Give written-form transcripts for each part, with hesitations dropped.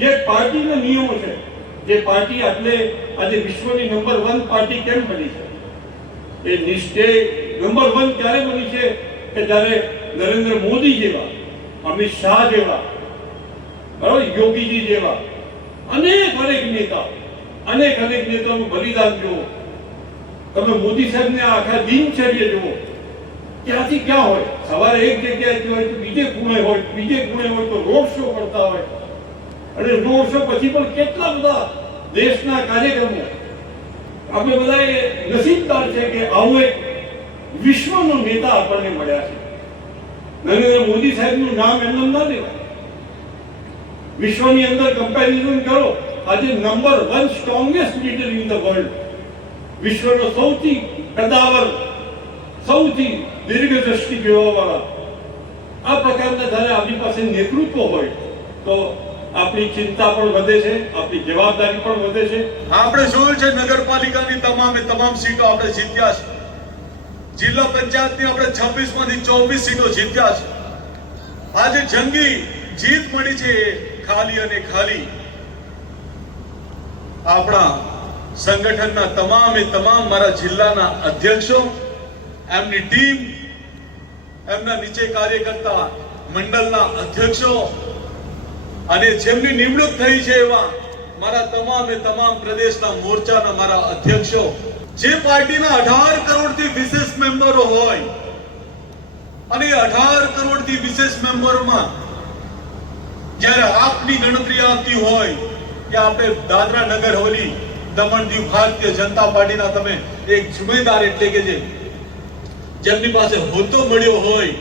જે પાર્ટીના નિયમો છે, જે પાર્ટી એટલે આજે વિશ્વની નંબર 1 પાર્ટી કેમ બની છે, એ નિશ્ચય નંબર 1 ક્યારે બની છે કે જ્યારે નરેન્દ્ર મોદી જેવા, અમિત શાહ જેવા, બરાબર, યોગીજી જેવા અનેક નેતાઓનું બલિદાન જુઓ. તમે મોદી સાહેબને આખા દિનચર્યા જુઓ, ક્યાંથી ક્યાં હોય, સવારે એક જગ્યાએ હોય તો બીજે ખૂણે હોય તો રોડ શો કરતા હોય, અને રોડ શો પછી પણ કેટલા બધા દેશના કાર્યક્રમો. આપણે બધા નસીબદાર છે કે આવો એક વિશ્વનો નેતા આપણને મળ્યા છે. નરેન્દ્ર મોદી સાહેબનું નામ એમને ના લેવાય. વિશ્વની અંદર કમ્પેરિઝન કરો, આજે number 1 strongest leader in the world, વિશ્વનો સૌથી કદાવર, સૌથી દીર્ઘદ્રષ્ટિ જોવાવાળા, આ પ્રકારના જ્યારે આપણી પાસે નેતૃત્વ હોય તો આપણી ચિંતા પણ વધે છે, આપણી જવાબદારી પણ વધે છે. આપણે જોયું છે નગરપાલિકાની તમામ સીટો આપણે જીત્યા છે. જિલ્લા પંચાયતની આપણે 26 માંથી 24 સીટો જીત્યા છે. આજે જંગી જીત મળી છે ખાલી અને ખાલી આપણા સંગઠનના તમામ મારા જિલ્લાના અધ્યક્ષો, એમની ટીમ, એમના નીચે કાર્યકર્તા મંડળના અધ્યક્ષો અને જેમની નિમણૂક થઈ છે એવા મારા તમામ પ્રદેશના મોરચાના મારા અધ્યક્ષો, જે પાર્ટીના 18 કરોડથી વિશેષ મેમ્બરો હોય અને 18 કરોડથી વિશેષ મેમ્બરોમાં જ્યારે આપની ગણતરી આવતી હોય કે આપણે દાદરા નગર હવેલી દમણ દીવ ભારતીય જનતા પાર્ટીના તમે એક જુમેદાર એટલે કે જેમની પાસે હોદ્દો મળ્યો હોય,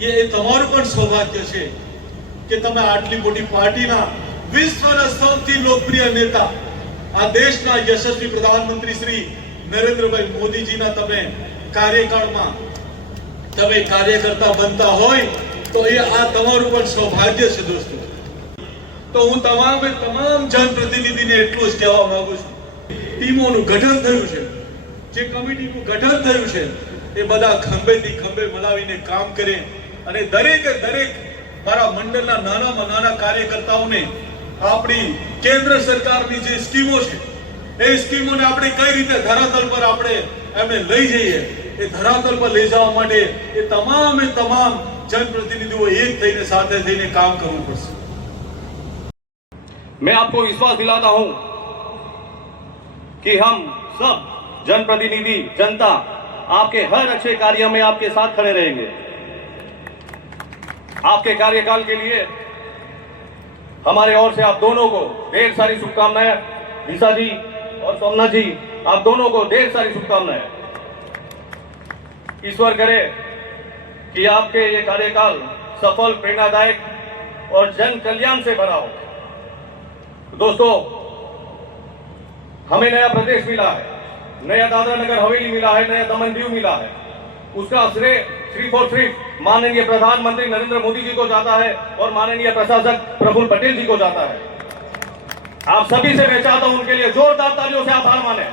એ તમારું પણ સૌભાગ્ય છે કે તમે આટલી મોટી પાર્ટીના વિશ્વના સૌથી લોકપ્રિય નેતા, આ દેશના યશસ્વી પ્રધાનમંત્રી શ્રી નરેન્દ્રભાઈ મોદીજીના તમે કાર્યકાળમાં તમે કાર્યકર્તા બનતા હોય તો એ આ તમારું પણ સૌભાગ્ય છે દોસ્તો. તો હું તમામ જનપ્રતિનિધિને એટલું જ કહેવા માંગુ છું, ટીમોનું ગઠન થયું છે, જે કમિટીનું ગઠન થયું છે, એ બધા ખંભેથી ખંભે મલાવીને કામ કરે અને દરેક મારા મંડળના નાનામાં નાના કાર્યકર્તાઓને આપણી કેન્દ્ર સરકારની જે સ્કીમો છે એ સ્કીમોને આપણે કઈ રીતે ધરાતલ પર આપણે એમને લઈ જઈએ, એ ધરાતલ પર લઈ જવા માટે એ તમામ जनप्रतिनिधियों एक थईने साथे थईने काम करવું પડશે. मैं आपको विश्वास दिलाता हूं कि हम सब जनप्रतिनिधि, जनता आपके हर अच्छे कार्य में आपके साथ खड़े रहेंगे. आपके कार्यकाल के लिए हमारे ओर से आप दोनों को ढेर सारी शुभकामनाएं. दिशा जी और सोमनाथ जी, आप दोनों को ढेर सारी शुभकामनाएं. ईश्वर करे कि आपके ये कार्यकाल सफल, प्रेरणादायक और जन कल्याण से भरा हो. दोस्तों, हमें नया प्रदेश मिला है, नया दादरा नगर हवेली मिला है, नया दमन दीव मिला है. उसका श्रेय सिर्फ माननीय प्रधानमंत्री नरेंद्र मोदी जी को जाता है और माननीय प्रशासक प्रफुल्ल पटेल जी को जाता है. आप सभी से मैं चाहता हूं उनके लिए जोरदार तालियों से आभार माने.